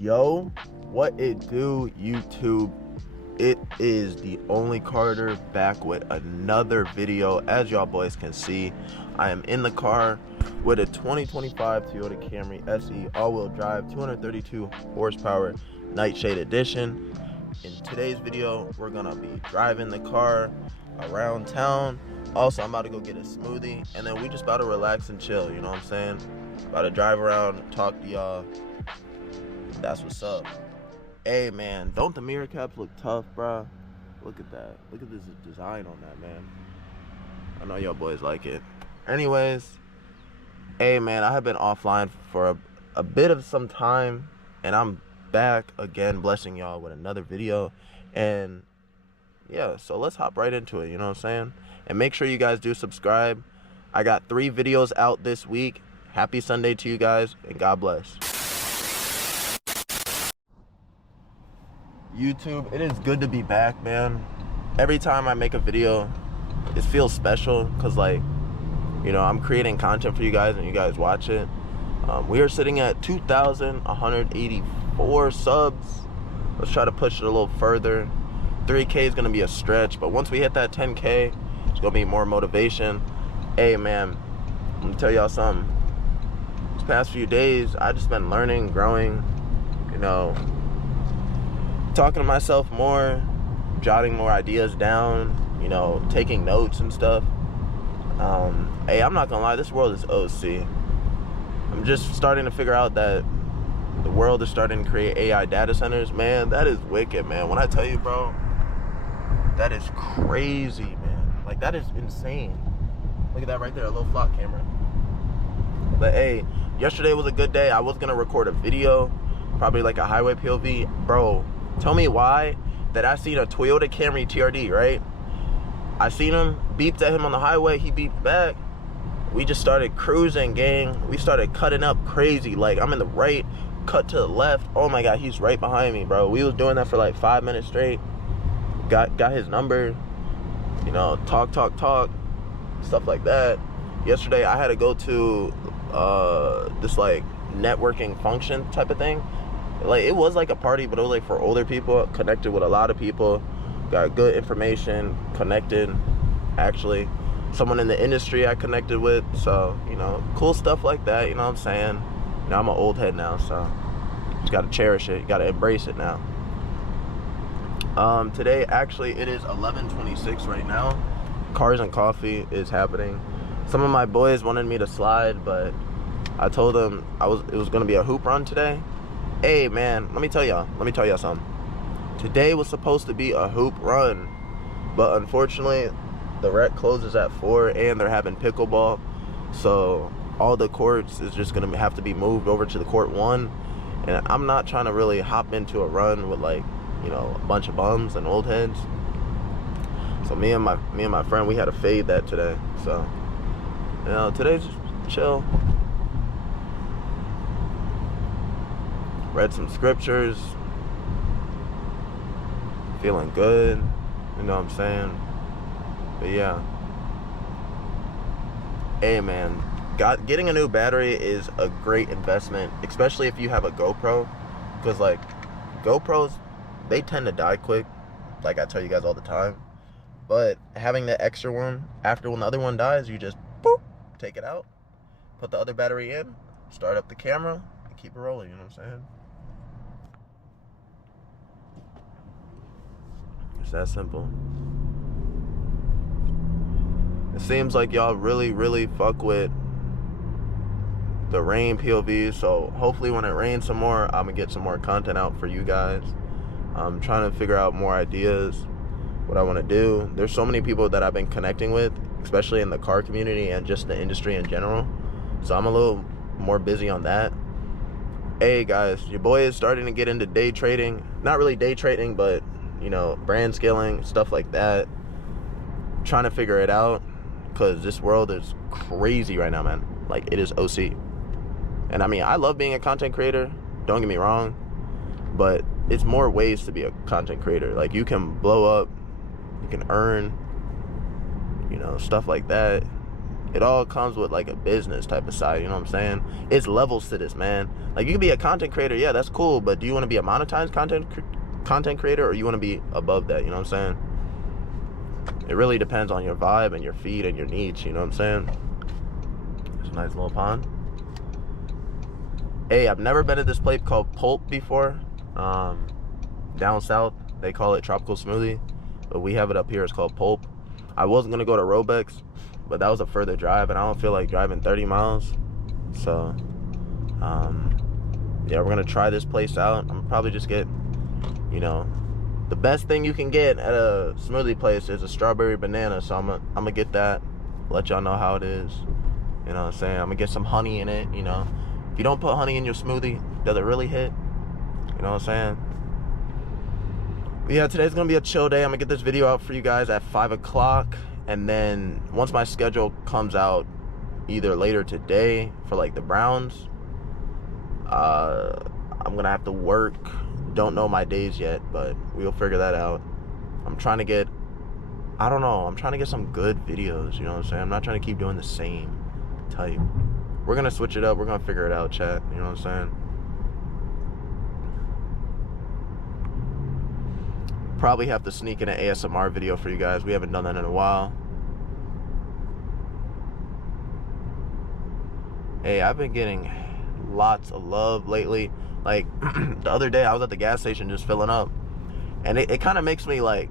Yo, what it do, YouTube? It is the Only Carter back with another video. As y'all boys can see, I am in the car with a 2025 Toyota Camry SE all-wheel drive 232 horsepower Nightshade edition. In today's video, we're gonna be driving the car around town. Also, I'm about to go get a smoothie, and then we just about to relax and chill, you know what I'm saying? About to drive around, talk to y'all. That's what's up. Hey man, don't the mirror caps look tough, bruh? Look at that. Look at this design on that, man. I know y'all boys like it. Anyways, hey man, I have been offline for a bit of some time, and I'm back again blessing y'all with another video. And yeah, so let's hop right into it, you know what I'm saying? And make sure you guys do subscribe. I got 3 videos out this week. Happy Sunday to you guys, and God bless. YouTube, it is good to be back, man. Every time I make a video, it feels special because, like, you know, I'm creating content for you guys and you guys watch it. We are sitting at 2,184 subs. Let's try to push it a little further. 3K is gonna be a stretch, but once we hit that 10K, it's gonna be more motivation. Hey man, I'm gonna tell y'all something. These past few days, I just been learning, growing, you know, talking to myself more, jotting more ideas down, you know, taking notes and stuff. Hey, I'm not gonna lie, this world is OC. I'm just starting to figure out that the world is starting to create AI data centers. Man, that is wicked, man. When I tell you, bro, that is crazy, man. Like, that is insane. Look at that right there, a little flock camera. But hey, yesterday was a good day. I was gonna record a video, probably like a highway POV. Bro, tell me why that I seen a Toyota Camry TRD, right? I seen him, beeped at him on the highway, he beeped back. We just started cruising, gang. We started cutting up crazy. Like, I'm in the right, cut to the left. Oh my God, he's right behind me, bro. We was doing that for like 5 minutes straight. Got his number, you know, talk, stuff like that. Yesterday, I had to go to this like networking function type of thing. Like, it was like a party, but it was like for older people. Connected with a lot of people, got good information, connected, actually. Someone in the industry I connected with, so, you know, cool stuff like that, you know what I'm saying? You know, I'm an old head now, so just gotta cherish it, you gotta embrace it now. Today, actually, it is 11:26 right now. Cars and coffee is happening. Some of my boys wanted me to slide, but I told them it was gonna be a hoop run today. Hey man, let me tell y'all something. Today was supposed to be a hoop run, but unfortunately the rec closes at 4 and they're having pickleball, so all the courts is just gonna have to be moved over to the court 1, and I'm not trying to really hop into a run with, like, you know, a bunch of bums and old heads. So me and my friend, we had to fade that today. So, you know, today's just chill. Read some scriptures, feeling good, you know what I'm saying? But yeah, hey man, getting a new battery is a great investment, especially if you have a GoPro, because like GoPros, they tend to die quick, like I tell you guys all the time. But having the extra one, after when the other one dies, you just boop, take it out, put the other battery in, start up the camera, and keep it rolling, you know what I'm saying? It's that simple. It seems like y'all really fuck with the rain POVs, so hopefully when it rains some more, I'm gonna get some more content out for you guys. I'm trying to figure out more ideas, what I want to do. There's so many people that I've been connecting with, especially in the car community and just the industry in general, so I'm a little more busy on that. Hey guys, your boy is starting to get into day trading. Not really day trading, but, you know, brand scaling, stuff like that. Trying to figure it out, because this world is crazy right now, man. Like, it is OC. And I mean, I love being a content creator, don't get me wrong, but it's more ways to be a content creator. Like, you can blow up, you can earn, you know, stuff like that. it all comes with like a business type of side, you know what I'm saying? It's levels to this, man. Like, you can be a content creator, yeah, that's cool, but do you want to be a monetized content creator, or you want to be above that, you know what I'm saying? It really depends on your vibe and your feed and your niche, you know what I'm saying? It's a nice little pond. Hey, I've never been to this place called Pulp before. Down south, they call it Tropical Smoothie, but we have it up here. It's called Pulp. I wasn't gonna go to Robex, but that was a further drive, and I don't feel like driving 30 miles. So, yeah, we're gonna try this place out. I'm probably just get, you know, the best thing you can get at a smoothie place is a strawberry banana. So I'm gonna get that. Let y'all know how it is. You know what I'm saying? I'm gonna get some honey in it. You know, if you don't put honey in your smoothie, does it really hit? You know what I'm saying? But yeah, today's gonna be a chill day. I'm gonna get this video out for you guys at 5 o'clock, and then once my schedule comes out, either later today for like the Browns, I'm gonna have to work. Don't know my days yet, but we'll figure that out. I'm trying to get, I don't know, I'm trying to get some good videos, you know what I'm saying? I'm not trying to keep doing the same type. We're gonna switch it up. We're gonna figure it out, chat, you know what I'm saying? Probably have to sneak in an ASMR video for you guys. We haven't done that in a while. Hey, I've been getting lots of love lately. Like, the other day I was at the gas station just filling up, and it kind of makes me like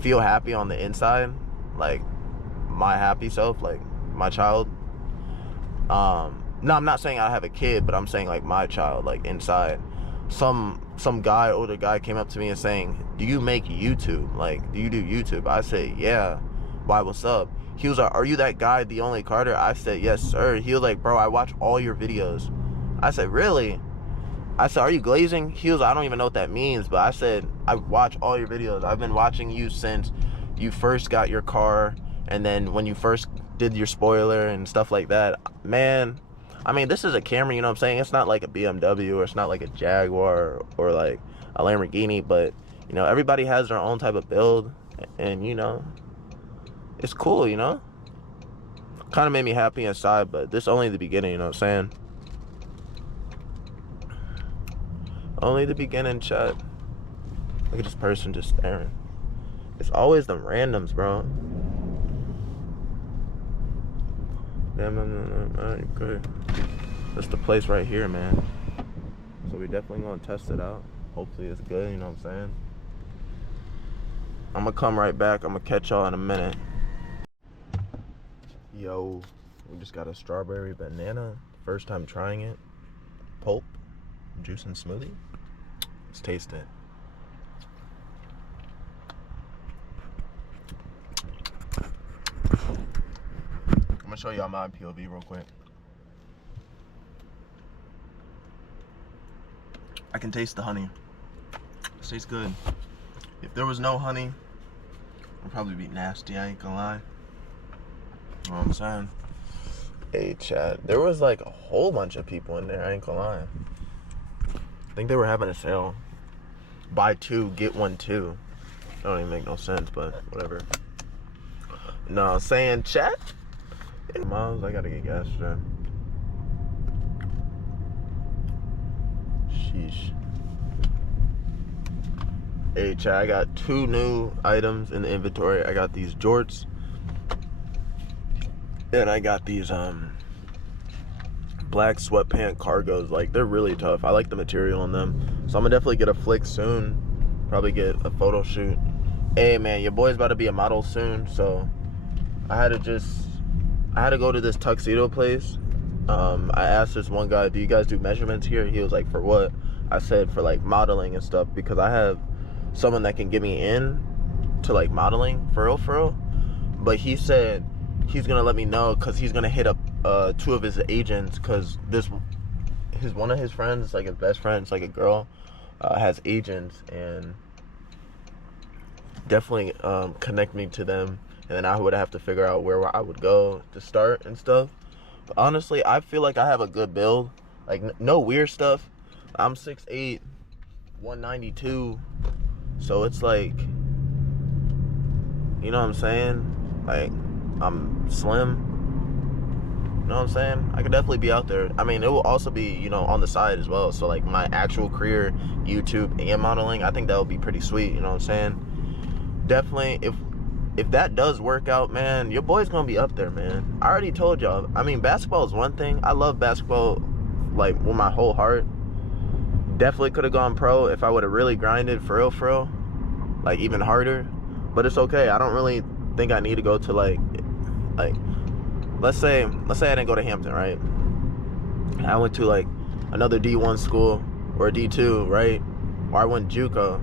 feel happy on the inside, like my happy self, like my child. No, I'm not saying I have a kid, but I'm saying like my child, like inside. Some guy, older guy, came up to me and saying, do you make YouTube? Like, do you do YouTube? I said, yeah. Why, what's up? He was like, are you that guy, theOnlycarter? I said, yes, sir. He was like, bro, I watch all your videos. I said, really? I said, are you glazing? He was like, I don't even know what that means, but I said, I watch all your videos. I've been watching you since you first got your car, and then when you first did your spoiler and stuff like that. Man, I mean, this is a Camry, you know what I'm saying? It's not like a BMW, or it's not like a Jaguar, or like a Lamborghini, but, you know, everybody has their own type of build, and, you know, it's cool, you know? Kind of made me happy inside, but this is only the beginning, you know what I'm saying? Only the beginning, chat. Look at this person just staring. It's always them randoms, bro. Damn, alright, good. That's the place right here, man. So we definitely gonna test it out. Hopefully it's good, you know what I'm saying? I'm gonna come right back. I'm gonna catch y'all in a minute. Yo, we just got a strawberry banana. First time trying it. Pulp, juice and smoothie. Let's taste it. I'm gonna show y'all my POV real quick. I can taste the honey. It tastes good. If there was no honey, it'd probably be nasty, I ain't gonna lie. You know what I'm saying? Hey, chat. There was like a whole bunch of people in there, I ain't gonna lie. I think they were having a sale. Buy two, get one too. That don't even make no sense, but whatever. No, I'm saying, chat. Miles, I gotta get gas, chat. Sheesh. Hey, chat, I got 2 new items in the inventory. I got these jorts, and I got these black sweatpant cargos. Like, they're really tough. I like the material on them, so I'm gonna definitely get a flick soon. Probably get a photo shoot. Hey man, your boy's about to be a model soon, so I had to go to this tuxedo place. I asked this one guy, do you guys do measurements here? He was like, for what? I said, for like modeling and stuff, because I have someone that can get me in to like modeling for real. But he said he's gonna let me know, because he's gonna hit up 2 of his agents, because one of his friends, like his best friend, it's like a girl, has agents, and definitely connect me to them, and then I would have to figure out where I would go to start and stuff. But honestly, I feel like I have a good build, like no weird stuff. I'm 6'8", 192, so it's like, you know what I'm saying? Like, I'm slim. You know what I'm saying? I could definitely be out there. I mean, it will also be, you know, on the side as well. So like my actual career, YouTube and modeling, I think that would be pretty sweet. You know what I'm saying? Definitely, if that does work out, man, your boy's gonna be up there, man. I already told y'all. I mean, basketball is one thing. I love basketball, like, with my whole heart. Definitely could have gone pro if I would have really grinded for real, like even harder. But it's okay. I don't really think I need to go to like let's say I didn't go to Hampton, right? I went to like another D1 school or a D2, right? Or I went JUCO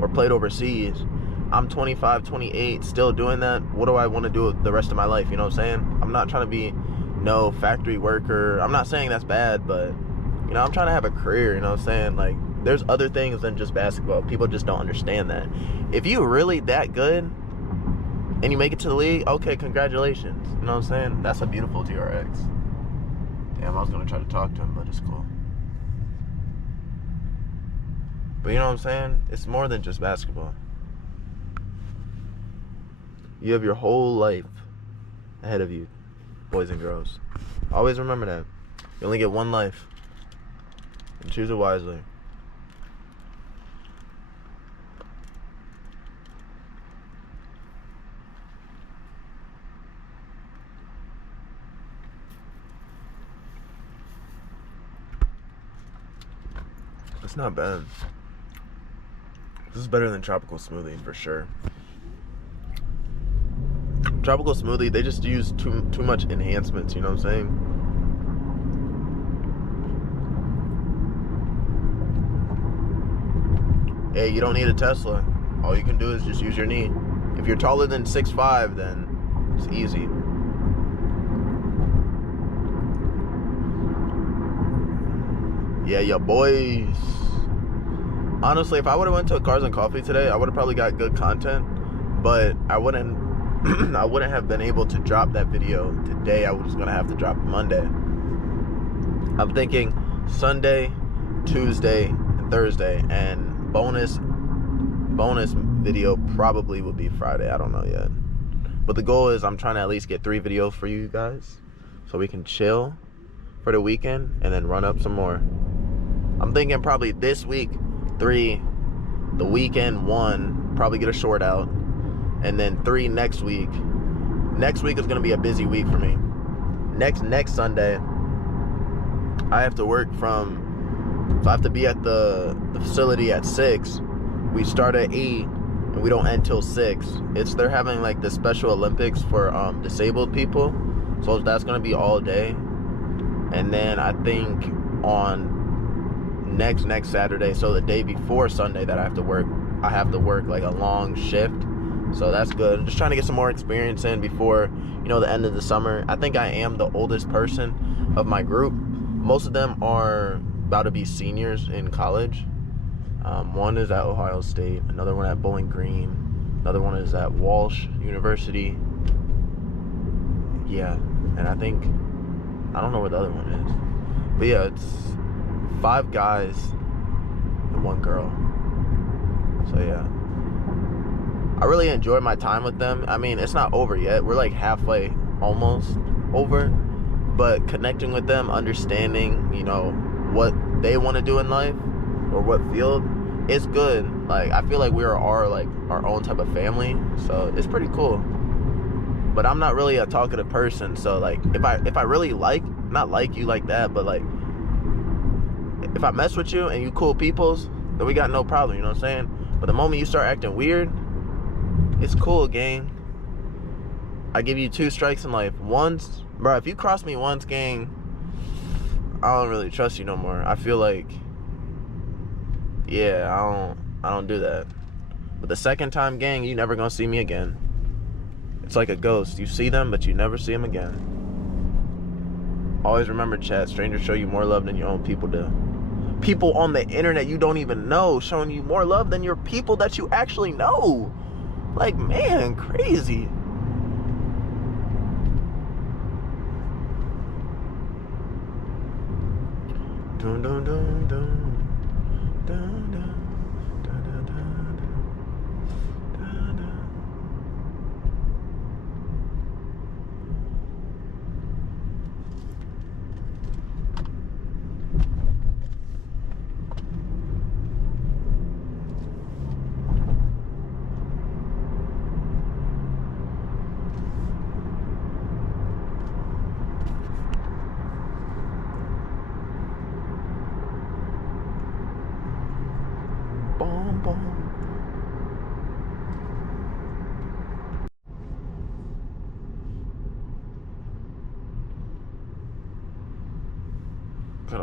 or played overseas. I'm 25, 28, still doing that. What do I want to do the rest of my life? You know what I'm saying? I'm not trying to be no factory worker. I'm not saying that's bad, but you know, I'm trying to have a career. You know what I'm saying? Like, there's other things than just basketball. People just don't understand that. If you really that good and you make it to the league, okay, congratulations. You know what I'm saying? That's a beautiful TRX. Damn, I was gonna try to talk to him, but it's cool. But you know what I'm saying? It's more than just basketball. You have your whole life ahead of you, boys and girls. Always remember that. You only get one life, and choose it wisely. It's not bad. This is better than tropical smoothie for sure. Tropical smoothie, they just use too much enhancements, you know what I'm saying? Hey, you don't need a Tesla. All you can do is just use your knee. If you're taller than 6'5", then it's easy. Yeah, your boys. Honestly, if I would have went to a Cars and Coffee today, I would have probably got good content, but I wouldn't I wouldn't have been able to drop that video today. I was gonna have to drop Monday. I'm thinking Sunday, Tuesday, and Thursday, and bonus video probably would be Friday. I don't know yet. But the goal is I'm trying to at least get 3 videos for you guys so we can chill for the weekend and then run up some more. I'm thinking probably this week 3, the weekend 1, probably get a short out, and then 3 next week. Next week is gonna be a busy week for me. Next Sunday, I have to work so I have to be at the facility at 6. We start at 8 and we don't end till 6. They're having like the Special Olympics for disabled people, so that's gonna be all day. And then I think on next Saturday, so the day before Sunday that I have to work like a long shift. So that's good. I'm just trying to get some more experience in before, you know, the end of the summer. I think I am the oldest person of my group. Most of them are about to be seniors in college. One is at Ohio State, another one at Bowling Green, another one is at Walsh University. Yeah, and I don't know where the other one is. But yeah, it's 5 guys and 1 girl. So yeah, I really enjoyed my time with them. I mean, it's not over yet. We're like halfway, almost over. But connecting with them, understanding, you know, what they want to do in life or what field, it's good. Like, I feel like we are our own type of family. So it's pretty cool. But I'm not really a talkative person. So like, if I really not like you like that, but like, if I mess with you and you cool peoples, then we got no problem, you know what I'm saying? But the moment you start acting weird, it's cool, gang. I give you 2 strikes in life. Once, bro, if you cross me once, gang, I don't really trust you no more. I feel like, yeah, I don't do that. But the second time, gang, you never gonna see me again. It's like a ghost. You see them, but you never see them again. Always remember, chat, strangers show you more love than your own people do. People on the internet you don't even know showing you more love than your people that you actually know. Like, man, crazy. Dun, dun, dun, dun. Dun, dun.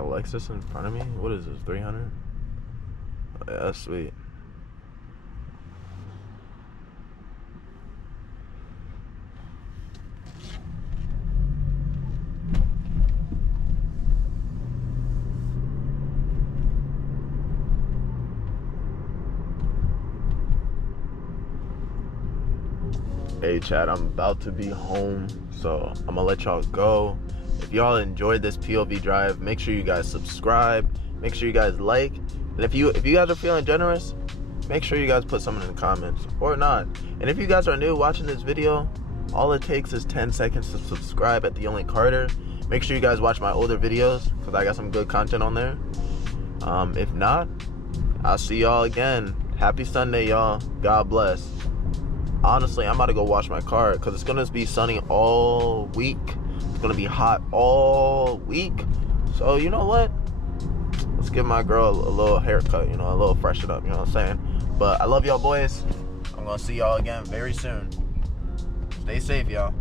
a Lexus in front of me. What is this, 300? Oh, yeah, that's sweet. Hey chat, I'm about to be home, so I'm gonna let y'all go. If y'all enjoyed this POV drive, make sure you guys subscribe, make sure you guys like, and if you guys are feeling generous, make sure you guys put something in the comments, or not. And if you guys are new watching this video, all it takes is 10 seconds to subscribe at theOnlycarter. Make sure you guys watch my older videos, because I got some good content on there. If not, I'll see y'all again. Happy Sunday, y'all. God bless. Honestly, I'm about to go wash my car because it's gonna be sunny all week. It's gonna be hot all week. So you know what? Let's give my girl a little haircut, you know, a little freshen up, you know what I'm saying? But I love y'all boys. I'm gonna see y'all again very soon. Stay safe, y'all.